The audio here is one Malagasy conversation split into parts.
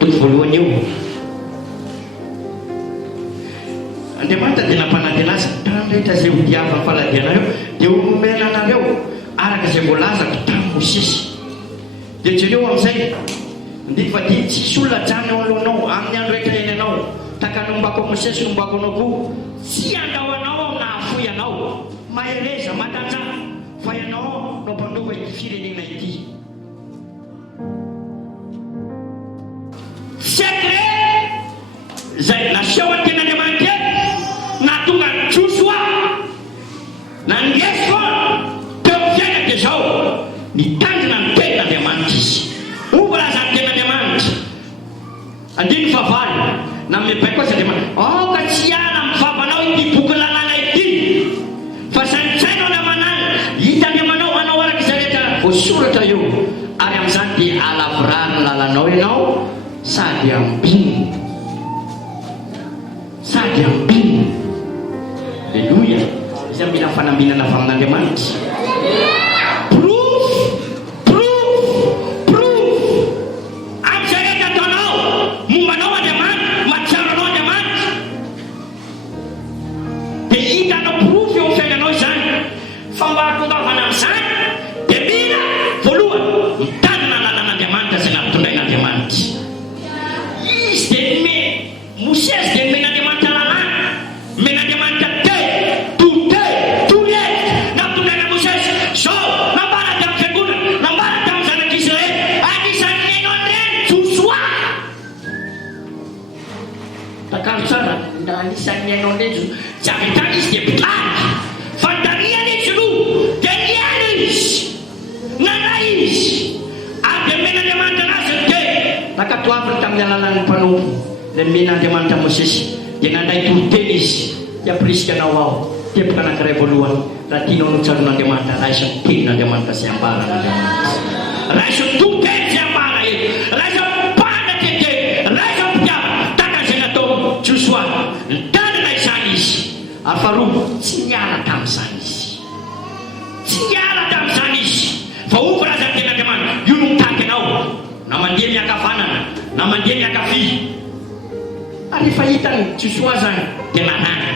Toy voalohany eo Andriamanitra dia nampanady anazy rehetra izay hodiavana faladianareo dia homena anareo araka izay voalaza tamin'ny Mosesy. Dia jereo amin'izay ndiky fa dia tsisy olona jany eo alohanao amin'ny andro rehetra ianao taka nombako Mosesy nombako anao koa tsy andao anao na afoy anao mahereza matanja fa ianao no mpandova ity firenena ity. Sekre zay naseho an-ten'Andriamanitra nahatonga Joshua nangeso teo amin'ny fiaina dia zao nitandrina ny ten'Andriamanitra izy. Ovolaza ny ten'Andriamanitra andiny favalo na mepay kosa Andriamanitra ka tsy ana mivavanao ity boky lalàna ity fa sanitsainao na manana hita Andriamanao anao araka izay rehetra voasoratra eo ary amin'izany dia alavorany lalànao ianao sady ambiny Alleluia. Izy mila fanambinana avy amin'Andriamanitra. Proof amin'izay rehetra ataonao mombanao Andriamanitra mahatsiaro anao Andriamanitra dia hitanao proof eo amin'ny fiainanao izany fa mba hahatongavana amin'izany dia mila voalohany mitandrina lalàn'Andriamanitra izay nampitondrain'Andriamanitra. Izy dia Mosesy dia men'Andriamanitra lalàna men'Andriamanitra nampitondraina Mosesy zao nambara tamin'ny fiangonana nambara tamin'ny zanak'Israely anisan'ny hainao an'ireny Joshua takalo tsara na anisan'ny hainao an'ireny zavitany izy dia pitlaky fantariana izy no dia niana izy nanay izy ary dia men'Andriamanitra anazy ny te nakatoaviny tamin'ny alalan'ny mpanompo dia men'Andriamanitra Mosesy dia nandray toro-teny izy dia ampirisika anao aho tepaka anankiray voalohany raha tianao notsaron'Andriamanitra raisiny tenin'Andriamanitra izay ambaran'Andriamanitra raisiny toro-teny izay ambara eto raisiny mpana tete raisiny mpitiavana takan'izay natao Joshua nitandrina izany izy ary faharoa tsy niala tamin'izany izy fa ovolaza ny ten'Andriamanitra io no mitaky anao na mandeha miankavanana na mandeha miankavia ary efa hitany Joshua zany dia nanana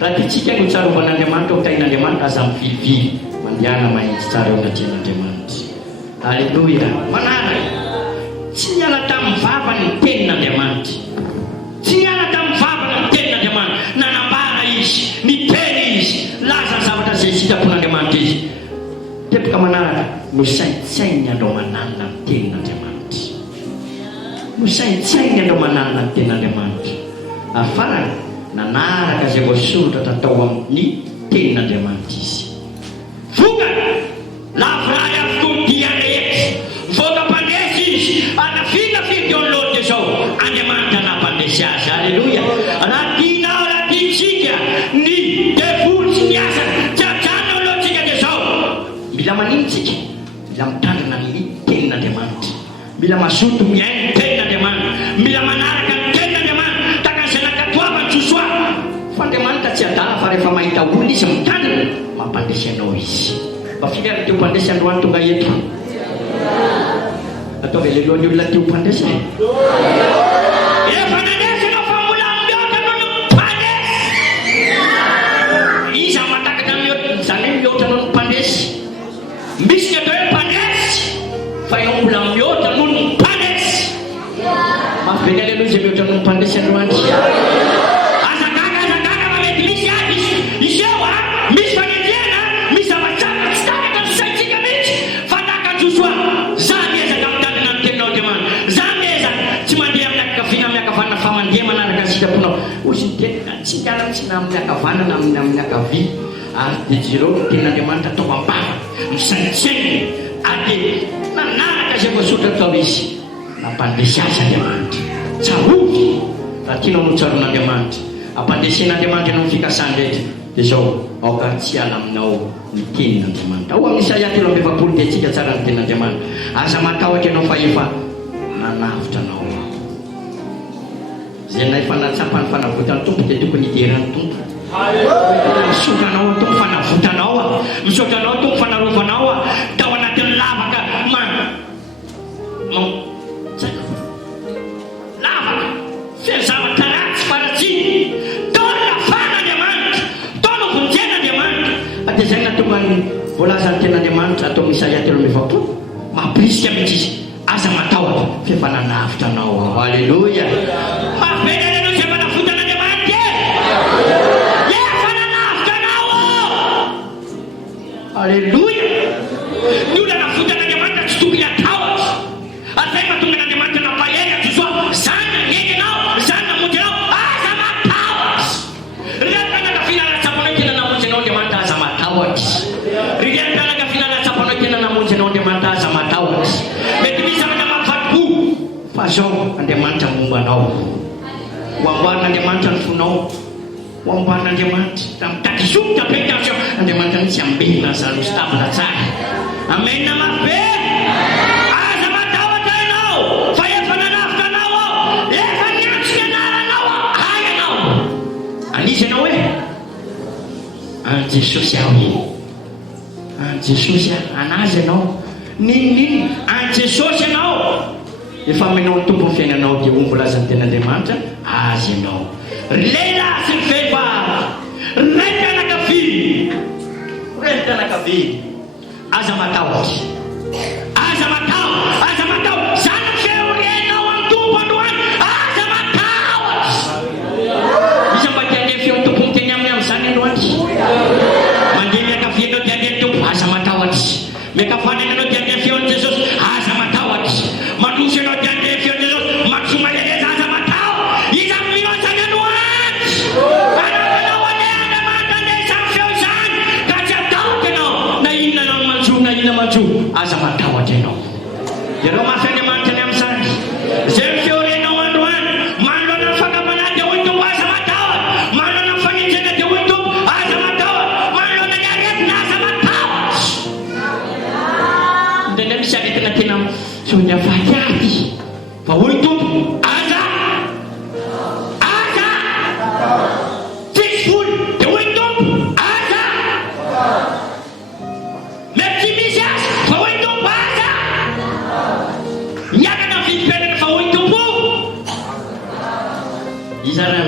raha tiatsika no tsarovana Andriamanitra ao tain'Andriamanitra aza mivilivily mandiana mahitsy tsara eo anatin'Andriamanitra. Alleluia. Manara tsy niala tamin'ny vavany ny tenin'Andriamanitra tsy niala tamin'ny vavany ny tenin'Andriamanitra nanambara izy niteny izy laza zavatra izay sitrapon'Andriamanitra izy tepaka manaraka no saintsainy andao mananina ny tenin'Andriamanitra no saintsainy andao mananina ny tenin'Andriamanitra ary farany nanaraka izay voasoratra tatao amin'ny tenin'Andriamanitra izy. Voga lavray avy rehetra voga mpandesy izy anafina fidiololo dia zao Andriamanitra nampandesy azy. Alleluia. Raha tianao raha tiantsika ny devoly sy ny asa tiajanao lohantsika dia zao mila manintsika mila mitandrina ny tenin'Andriamanitra mila mazoto miaino tenin'Andriamanitra mila manaraka ny tenin'Andriamanitra takan'izay nakatoavany Joshua fa Andriamanitra tsy adala fa rehefa mahita olona izy mitandrina mampandesy anao izy. Mba firy teo mpandesy androany tonga eto atao ve lelohan'ny olona teo mpandesy efa nandesy anao fa mbola mihoatra anao no mpandesy iza matakatra mihoatra zany hoe mihoatra anao no mpandesy misy ny atao hoe mpandesy fa ianao mbola mihoatra noho ny mpandesy mafy be ny aleloha izay mihoatra noho ny mpandesy androany azagaga mamety misy aby izy eo misy fanendrena misy zava-tsara tsy taraka ny saintsika mihitsy fa taka Joshua zany ezaka mitandrina ny tenin'Andriamanitra zany ezaka tsy mandeha amin'ny akakaviana amin'ny akavanana fa mandeha manaraka ny sitraponao ozy ny tenina tsy miala mitsy na amin'ny akavanana amin'ny akavia ary dia jereo ny tenin'Andriamanitra atao ambava misaintsainy ary nanaraka izay voasoratra atao izy nampandesy azy Andriamanitra tsarovy raha tianao no tsaron'Andriamanitra ampandesen'Andriamanitra ianao fikasany rehetra dia zao aoka tsy ala aminao ny tenin'Andriamanitra ao amin'ny Isaia 3:20 dia tsika tsara ny tenin'Andriamanitra aza matahotra ianao fa efa nanavitra anao zay na efa natsapany fanavotany tompo dia tokony hideran'ny tompo misotranao tompo fanavotanao misotranao tompo fanarovanao tao anatin'ny lavaka voalazany ten'Andriamanitra atao Isaia 3:20 mampirisika mihitsy aza matahotra fifananavitra anao. Alleluia. Mahabenana zay manafotan'Andriamanitra efananavitra anao. Alleluia. Ny olona nafotan'Andriamanitra tsy tokony atahotra. Azay mahatonga n'Andriamanitra nampahela Josoa zany nanengenao zany namonjy anao aza matahotra. Rehefa nangafiana tsapanao tena namonjy anao Andriamanitra aza matahotra. Rehefa nangafiana tsapanao tena namonjy anao Andriamanitra aza matahotra. Mety misy amina mampifatipo fa zao Andriamanitra momba anao. Hoamboarin'Andriamanitra ny fonao. Hoamboarin'Andriamanitra tamitakisotra pentation Andriamanitra misy ambelona zany stabila tsara. Amen namabe. Aza matahotra ianao fa efa nanavitra anao ao, efa niantsika anaranao ay anao. Anisy ianao hoe an Jesosy aho iny, an Jesosy anazy ianao nininy an Jesosy ianao efa aminao tompo ny fiainanao dia ombo lazany ten'Andriamanitra azy ianao. Lehilahy sy ny vehivavy, ray mpianakavy, aza matahotra, aza matahotra zany feorenao amin'ny tompo androany, aza matahotra. Iza mba dia andeha feo tompo miteny aminy amin'izany androany. Mandeha miankavianao dia andeha tompo, aza matahotra. Miankavanana anao dia andeha feon'i Jesosy, aza matahotra. Manosy anao dia andeha feon'i Jesosy, maksomaleleza, aza matahotra. Iza milotsany androany. Anaovanao andeha Andriamanitra andeha izany feo izany ka tsy atahotra ianao. Na inona nao manjo, na inona manjo, aza matahotra ianao. Ianao mafy Andriamanitra any amin'izany. Zay fiorenao androany, manoloana ny fakapanay dia hoy tompo aza matahotra. Manoloana ny fagnenjena dia hoy tompo aza matahotra. Manoloana ny aretina aza matahotra. Indrindra misy aretina tena so ny afaty aty fa hoy tompo aza tsisy voly dia hoy tompo aza. Mety misy azy fa hoy tompo aza. Niakana vidim-piainana fa hoy tompo. Iza raha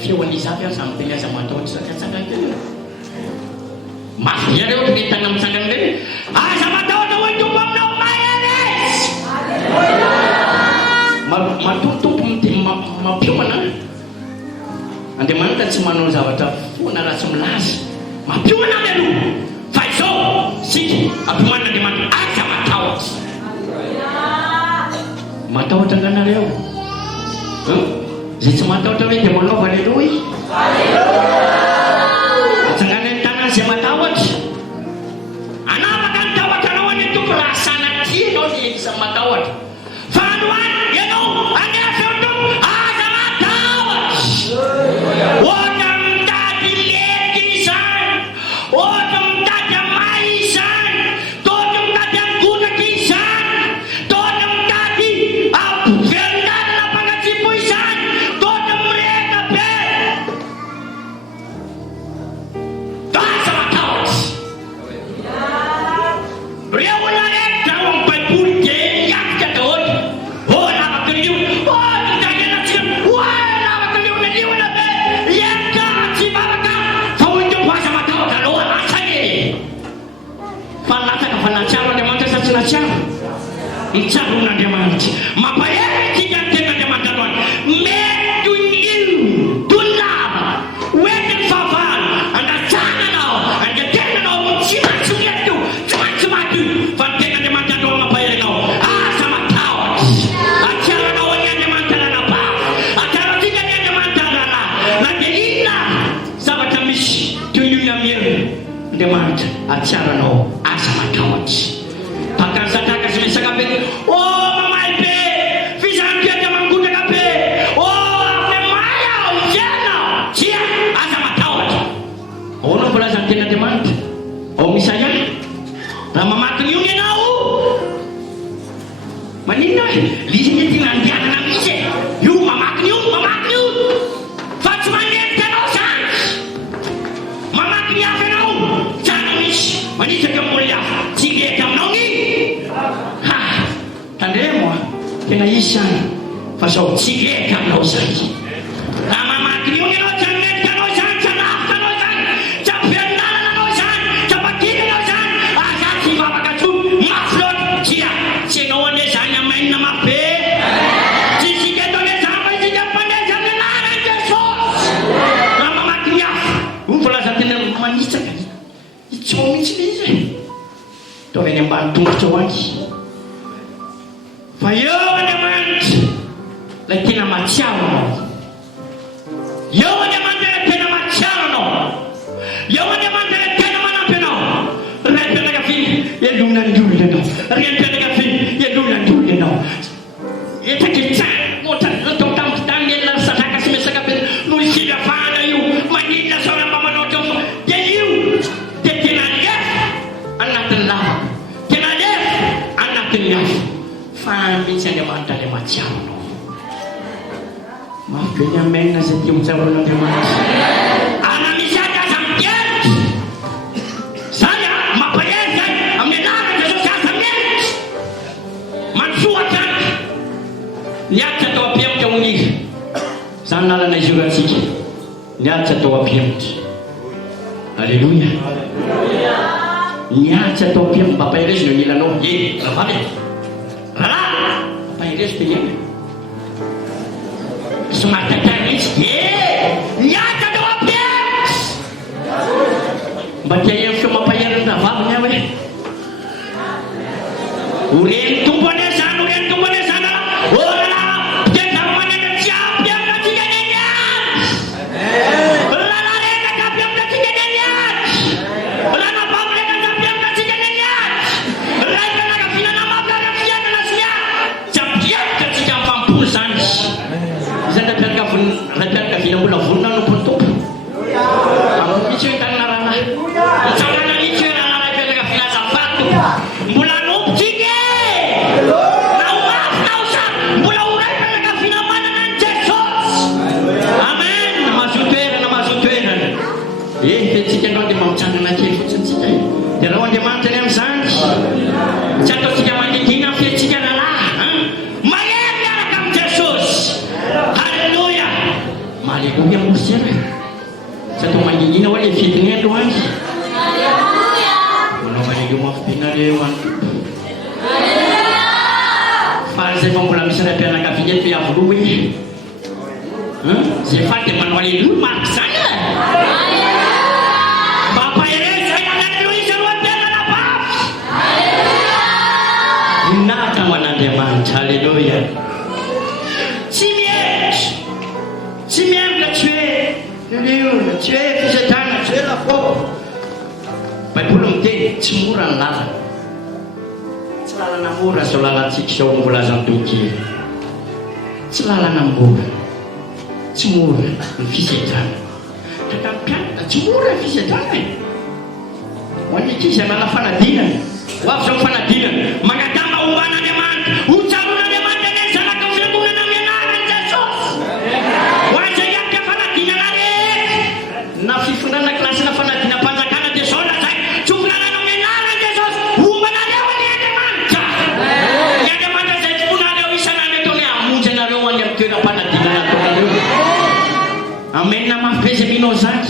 feon'izavy aza amin'ny teny aza matahotra satria tsangany teny mafia reo metana mitsangany reny aza matahotra hoy tompo aminao maheresy. Matompo mampiomana. Andriamanitra tsy manao zavatra foana raha tsy milaza. Mampiomana amin'ny aloha fa izao sika ampioman'Andriamanitra aza matahotra. Matahotra nganareo zay tsy matahotra hoe dia manaova aleloia. Atsangana ny tanana zay matahotra. Anapaka ny tahotra anao any tompo raha sanatria ianao dia isan'ny matahotra. Fa androany ianao andeha feo tompo aza matahotra. Ohatra mitady lety izany, ohatra mitady amay izany, tohatra mitady angonaka izany, tohatra mitady velondanana mpanatsipo izany, tohatra mireka be. Aza matahotra. Reo olona rehetra ao amin'ny baiboly dia miakitra daholo. Lavaka ny liona, mitady anatsika, lavaka ny liona liona be, iaka tsy vavaka fa hoy tompo aza matahotra aloha latsany. Fa latsaka fa natsiaro Andriamanitra sa tsy natsiaro? Nitsaron'Andriamanitra. Mampahela tsika ny ten'Andriamanitra androany. Mety to lava, hoenty ny fahavalo, andatsananao, angatenanao, tsy maintsy mety io, tsy maintsy maty io. Fa ny ten'Andriamanitra androany mampahela anao, aza matahotra. Atsiaranao any Andriamanitra nanabava, atsiarantsika ny Andriamanitra ranahy. Na dia inona zavatra misy toy ny amiero Andriamanitra atsiaranao aza matahotra. Pakany sataka sy misaka be, mamaly be, fizanpiaka mangotraka be, afe may aho ijenao, tsia aza matahotra. Ahoana voalaza ny ten'Andriamanitra ao Isaia raha mamakiny io ianao maninona hoe lizy mety nandianana misy io mamakiny io fa tsy manenty anao zany. Mamakiny hafa ianao zany misy manisaka amin'ny hafa tsy lety aminao ny tandremo tena izy zany fa zao tsy lety aminao zany. Raha mamakiny io ianao tsy hanenty anao zany, tsy hanafika anao zany, tsy hampianarana anao zany, tsy hampatiny anao zany, ilay tena matsiaro anao. Eo Andriamanitra ilay tena matsiaro anao. Eo Andriamanitra ilay tena manampy anao. Ray mpianakaviana, elona ny olona anao. Ray mpianakaviana, elona ny olona anao. Etakitsa ohatra atao tamin'ny tany elona sadaka sy mesaka be no isivavahana io manilina sao ramba manao teo dia io dia tena lefa anatin'ny lava, tena lefa anatin'ny afo. Fa mitsy Andriamanitra ilay matsiaro anao. Mafy be ny amena zay tia mitsaroan'Andriamanitra. Ana misy azy aza mikeritry. Zany mampahery zay amin'ny anarana Jesosy aza mikeritry. Mansoatra azy. Niatitra atao ampiembotra honia. Zany nalana izy io atsika. Niatitra atao ampiembotra. Alleluia. Niatitra atao ampiembotra. Mampaherezy no nilanao. Ravavy. Rahalahy. Mampaherezy dia eny. Somary tatay mihitsy. Niatitra atao ampiembotra. Mba tia eny feo mampahery ny ravavy ny aho hoe. Oreny tombo ane zany, oreny tombo ane zany. Rapianakaviana mbola vonona nompony tompo. Mitsy hoe tanana ranahy. Mitsanana mitsy hoe ranahy rapianakaviana azafady. Mbola nompotsika na ho mafy na ho sary. Mbola ho rapianakaviana manana ny Jesosy. Amen. Mazotoerana, mazotoerana. Fetsika andao dia mamitsanana kely fotsiny tsika. Dia raha Andriamanitra ny amin'izany tsy ataontsika mandidiana amin'ny fetsika ranahy. Mahery miaraka amin'ny Jesosy. Halleluia. Alleluia mosera. Tsy atao manginina hoe le fidiny endo angy. Manao alleluia mafipinareo any tompo. Fa zay fa mbola misy raim-pianakaviana eto avoloa hoe zay fa dia manao alleluia marika zany. Mampaherezy zay alleluia izy aloha tenana bafy. Nata ho an'Andriamanitra. Alleluia. Tsy mihetry. Tsy miembla tsy hoe leona, tsy hoe fisetana, tsy hoe lafo. Baiboly miteny tsy mora ny lalana. Tsy lalana mora zao lalantsika zao mbola zandoky. Tsy lalana mora. Tsy mora ny fisetana. Tatampianina tsy mora ny fisetana. Ho an'ny ankizy hanala fanadinana. Ho avy zao fanadinana. Magadama homban'Andriamanitra. Ho tsaron'Andriamanitra ny zanaka ho fiangonana amin'ny anaran'i Jesosy. Na fifonana klasy na fanadina mpanjakana dia zao lazay tsofinana no menarany Jesosy hombanareo ny Andriamanitra. Ny Andriamanitra zay tsofinareo isanandro eto ny hamonjy anareo any amin'ny toeram-panadinana ataonareo. Amen. Na mafy be zay minao zany.